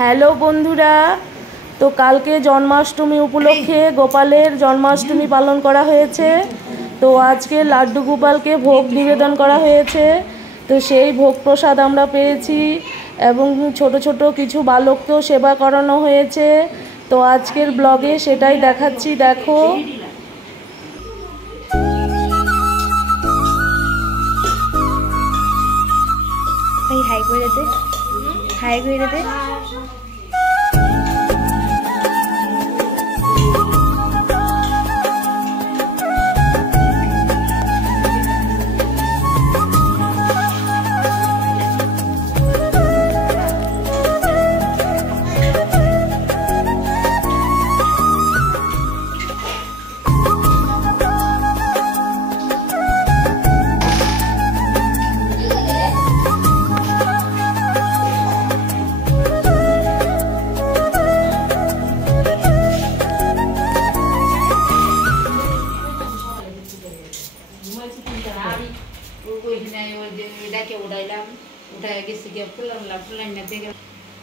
Hello বন্ধুরা, তো কালকে জন্মাষ্টমী উপলক্ষে গোপালের জন্মাষ্টমী পালন করা হয়েছে। তো আজকে লাড্ডু গোপালকে ভোগ নিবেদন করা হয়েছে। তো সেই ভোগ প্রসাদ আমরা পেয়েছি এবং ছোট ছোট কিছু বালককেও সেবা করানো হয়েছে। তো আজকের ব্লগে সেটাই দেখাচ্ছি, দেখো। হাই করে দে, হাই করে দে।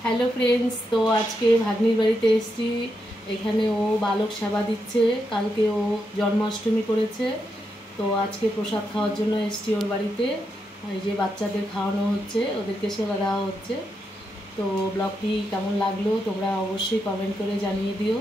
হ্যালো ফ্রেন্ডস, তো আজকে ভাগ্নির বাড়িতে এসেছি। এখানে ও বালক সেবা দিচ্ছে। কালকে ও জন্মাষ্টমী করেছে, তো আজকে প্রসাদ খাওয়ার জন্য এসেছি ওর বাড়িতে। এই যে বাচ্চাদের খাওয়ানো হচ্ছে, ওদেরকে সেবা দেওয়া হচ্ছে। তো ব্লগটি কেমন লাগলো তোমরা অবশ্যই কমেন্ট করে জানিয়ে দিও।